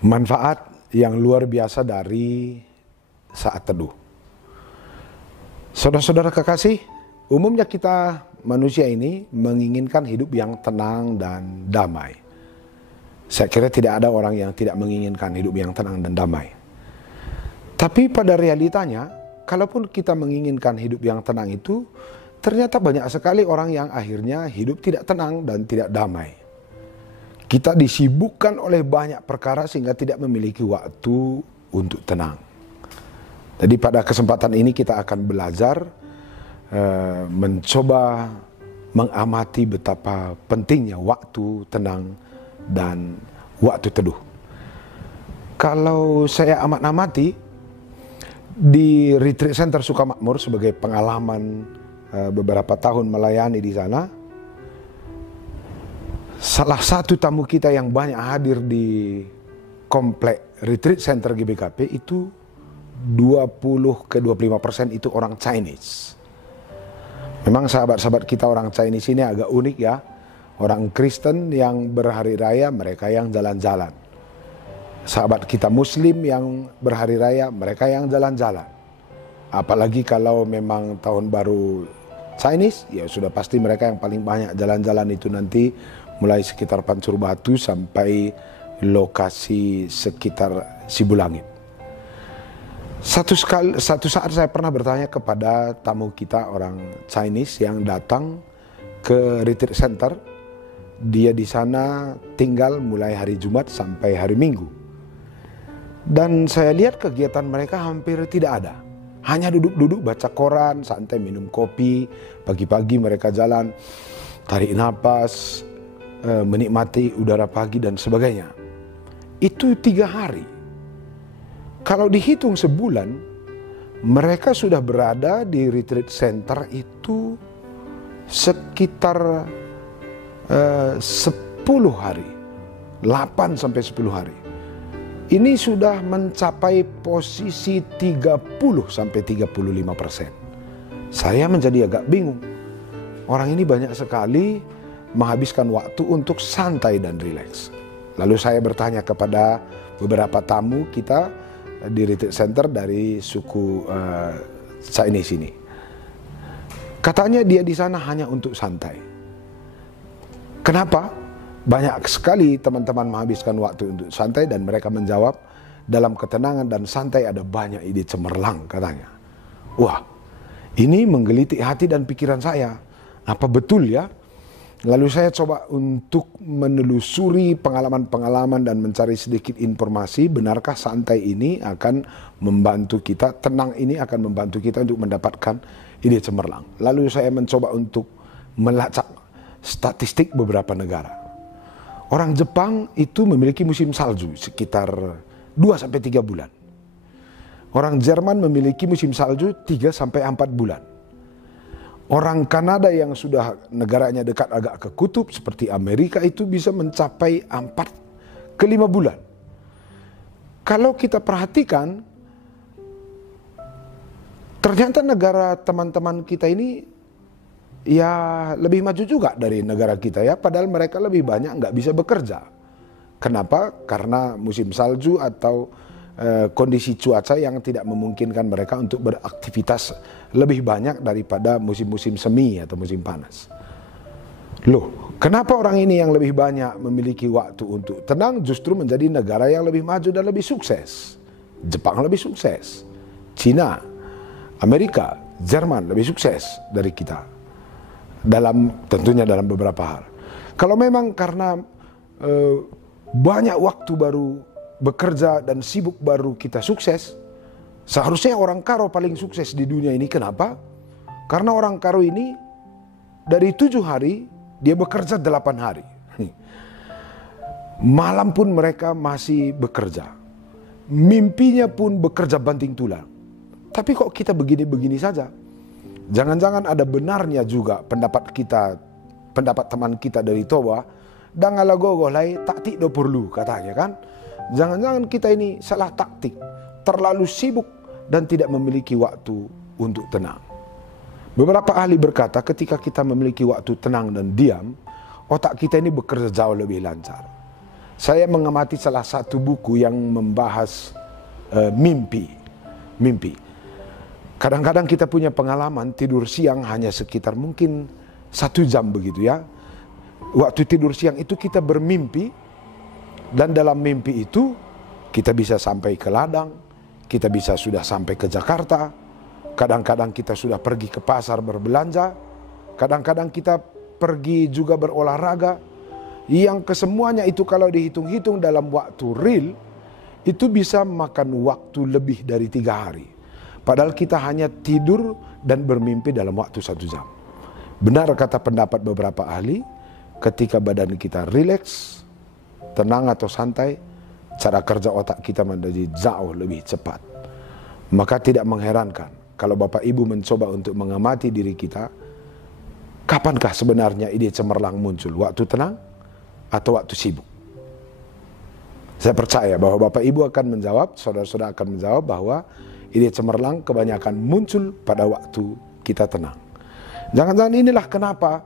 Manfaat yang luar biasa dari saat teduh. Saudara-saudara kekasih, umumnya kita manusia ini menginginkan hidup yang tenang dan damai. Saya kira tidak ada orang yang tidak menginginkan hidup yang tenang dan damai. Tapi pada realitanya, kalaupun kita menginginkan hidup yang tenang itu, ternyata banyak sekali orang yang akhirnya hidup tidak tenang dan tidak damai. Kita disibukkan oleh banyak perkara sehingga tidak memiliki waktu untuk tenang. Jadi pada kesempatan ini kita akan belajar mencoba mengamati betapa pentingnya waktu tenang dan waktu teduh. Kalau saya amati di Retreat Center Sukamakmur sebagai pengalaman beberapa tahun melayani di sana, salah satu tamu kita yang banyak hadir di komplek Retreat Center GBKP itu 20-25% itu orang Chinese. Memang sahabat-sahabat kita orang Chinese ini agak unik ya. Orang Kristen yang berhari raya, mereka yang jalan-jalan. Sahabat kita Muslim yang berhari raya, mereka yang jalan-jalan. Apalagi kalau memang tahun baru Chinese, ya sudah pasti mereka yang paling banyak jalan-jalan itu nanti mulai sekitar Pancur Batu sampai lokasi sekitar Sibulangit. Satu saat saya pernah bertanya kepada tamu kita orang Chinese yang datang ke Retreat Center. Dia di sana tinggal mulai hari Jumat sampai hari Minggu. Dan saya lihat kegiatan mereka hampir tidak ada. Hanya duduk-duduk baca koran, santai minum kopi, pagi-pagi mereka jalan, tarik napas, menikmati udara pagi dan sebagainya. Itu 3 hari. Kalau dihitung sebulan, mereka sudah berada di Retreat Center itu sekitar 10 hari, 8 sampai 10 hari. Ini sudah mencapai posisi 30 sampai 35%. Saya menjadi agak bingung. Orang ini banyak sekali menghabiskan waktu untuk santai dan rileks. Lalu saya bertanya kepada beberapa tamu kita di Retreat Center dari suku Chinese ini. Katanya dia di sana hanya untuk santai. Kenapa? Banyak sekali teman-teman menghabiskan waktu untuk santai dan mereka menjawab, dalam ketenangan dan santai ada banyak ide cemerlang katanya. Wah, ini menggelitik hati dan pikiran saya. Apa betul ya? Lalu saya coba untuk menelusuri pengalaman-pengalaman dan mencari sedikit informasi, benarkah santai ini akan membantu kita, tenang ini akan membantu kita untuk mendapatkan ide cemerlang. Lalu saya mencoba untuk melacak statistik beberapa negara. Orang Jepang itu memiliki musim salju sekitar 2-3 bulan. Orang Jerman memiliki musim salju 3-4 bulan. Orang Kanada yang sudah negaranya dekat agak ke kutub seperti Amerika itu bisa mencapai 4-5 bulan. Kalau kita perhatikan, ternyata negara teman-teman kita ini ya lebih maju juga dari negara kita ya. Padahal mereka lebih banyak nggak bisa bekerja. Kenapa? Karena musim salju atau kondisi cuaca yang tidak memungkinkan mereka untuk beraktivitas lebih banyak daripada musim-musim semi atau musim panas. Loh, kenapa orang ini yang lebih banyak memiliki waktu untuk tenang justru menjadi negara yang lebih maju dan lebih sukses? Jepang lebih sukses, Cina, Amerika, Jerman lebih sukses dari kita. Tentunya dalam beberapa hal. Kalau memang karena banyak waktu baru bekerja dan sibuk baru kita sukses, seharusnya orang Karo paling sukses di dunia ini. Kenapa? Karena orang Karo ini dari 7 hari dia bekerja 8 hari. Malam pun mereka masih bekerja. Mimpinya pun bekerja banting tulang. Tapi kok kita begini-begini saja? Jangan-jangan ada benarnya juga pendapat teman kita dari Toba, dangala gogoh lai taktik do perlu katanya kan. Jangan-jangan kita ini salah taktik, terlalu sibuk dan tidak memiliki waktu untuk tenang. Beberapa ahli berkata ketika kita memiliki waktu tenang dan diam, otak kita ini bekerja jauh lebih lancar. Saya mengamati salah satu buku yang membahas mimpi. Kadang-kadang kita punya pengalaman tidur siang hanya sekitar mungkin 1 jam begitu ya. Waktu tidur siang itu kita bermimpi, dan dalam mimpi itu kita bisa sampai ke ladang, kita bisa sudah sampai ke Jakarta, kadang-kadang kita sudah pergi ke pasar berbelanja, kadang-kadang kita pergi juga berolahraga, yang kesemuanya itu kalau dihitung-hitung dalam waktu real, itu bisa makan waktu lebih dari 3 hari. Padahal kita hanya tidur dan bermimpi dalam waktu 1 jam. Benar kata pendapat beberapa ahli, ketika badan kita rileks, tenang atau santai, cara kerja otak kita menjadi jauh lebih cepat. Maka tidak mengherankan kalau Bapak Ibu mencoba untuk mengamati diri kita, kapankah sebenarnya ide cemerlang muncul? Waktu tenang atau waktu sibuk? Saya percaya bahwa Bapak Ibu akan menjawab, saudara-saudara akan menjawab bahwa ide cemerlang kebanyakan muncul pada waktu kita tenang. Jangan-jangan inilah kenapa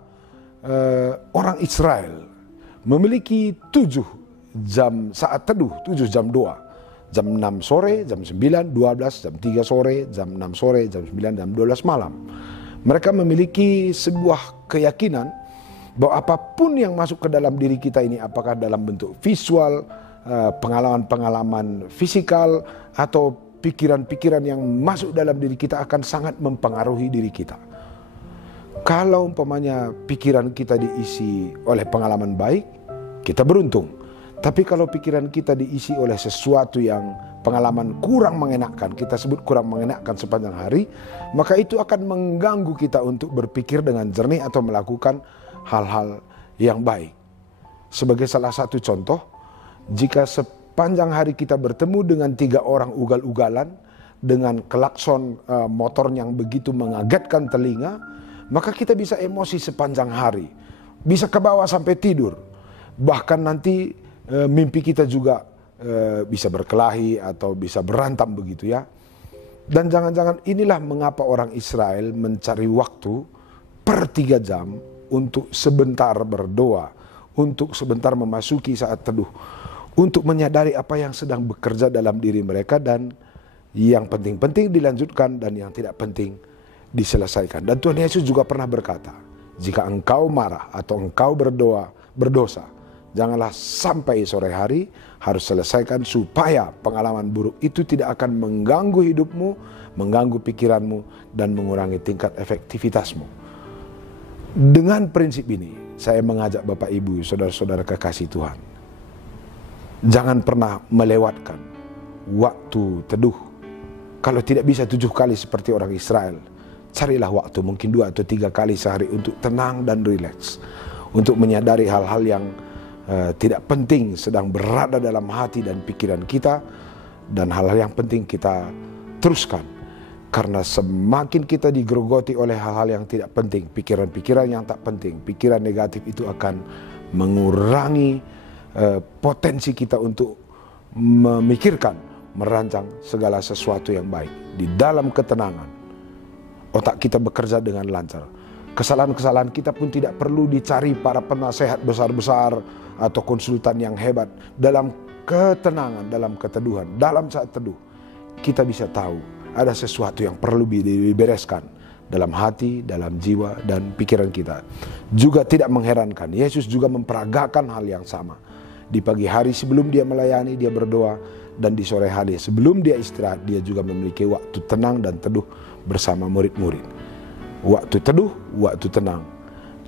orang Israel memiliki 7 jam saat teduh, 7 jam doa. Jam 6 sore, jam 9, 12, jam 3 sore, jam 6 sore, jam 9, jam 12 malam. Mereka memiliki sebuah keyakinan bahwa apapun yang masuk ke dalam diri kita ini, apakah dalam bentuk visual, pengalaman-pengalaman fisikal, atau pikiran-pikiran yang masuk dalam diri kita akan sangat mempengaruhi diri kita. Kalau umpamanya pikiran kita diisi oleh pengalaman baik, kita beruntung. Tapi kalau pikiran kita diisi oleh sesuatu yang pengalaman kurang mengenakkan, kita sebut kurang mengenakkan sepanjang hari, maka itu akan mengganggu kita untuk berpikir dengan jernih atau melakukan hal-hal yang baik. Sebagai salah satu contoh, jika sepanjang hari kita bertemu dengan 3 orang ugal-ugalan dengan klakson motor yang begitu mengagetkan telinga, maka kita bisa emosi sepanjang hari, bisa ke bawah sampai tidur. Bahkan nanti mimpi kita juga bisa berkelahi atau bisa berantem begitu ya. Dan jangan-jangan inilah mengapa orang Israel mencari waktu per 3 jam untuk sebentar berdoa, untuk sebentar memasuki saat teduh, untuk menyadari apa yang sedang bekerja dalam diri mereka, dan yang penting-penting dilanjutkan dan yang tidak penting diselesaikan. Dan Tuhan Yesus juga pernah berkata, jika engkau marah atau engkau berdosa, janganlah sampai sore hari, harus selesaikan supaya pengalaman buruk itu tidak akan mengganggu hidupmu, mengganggu pikiranmu, dan mengurangi tingkat efektivitasmu. Dengan prinsip ini, saya mengajak Bapak Ibu, saudara-saudara kekasih Tuhan, jangan pernah melewatkan waktu teduh. Kalau tidak bisa 7 kali seperti orang Israel, carilah waktu mungkin 2 atau 3 kali sehari untuk tenang dan rileks, untuk menyadari hal-hal yang tidak penting sedang berada dalam hati dan pikiran kita, dan hal-hal yang penting kita teruskan. Karena semakin kita digerogoti oleh hal-hal yang tidak penting, pikiran-pikiran yang tak penting, pikiran negatif itu akan mengurangi potensi kita untuk memikirkan, merancang segala sesuatu yang baik. Di dalam ketenangan, otak kita bekerja dengan lancar. Kesalahan-kesalahan kita pun tidak perlu dicari para penasehat besar-besar atau konsultan yang hebat. Dalam ketenangan, dalam keteduhan, dalam saat teduh, kita bisa tahu ada sesuatu yang perlu dibereskan dalam hati, dalam jiwa, dan pikiran kita. Juga tidak mengherankan, Yesus juga memperagakan hal yang sama. Di pagi hari sebelum dia melayani, dia berdoa, dan di sore hari sebelum dia istirahat, dia juga memiliki waktu tenang dan teduh bersama murid-murid. Waktu teduh, waktu tenang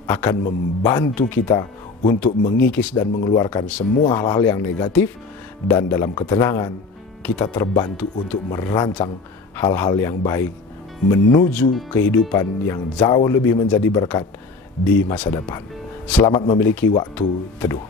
akan membantu kita untuk mengikis dan mengeluarkan semua hal-hal yang negatif, dan dalam ketenangan kita terbantu untuk merancang hal-hal yang baik menuju kehidupan yang jauh lebih menjadi berkat di masa depan. Selamat memiliki waktu teduh.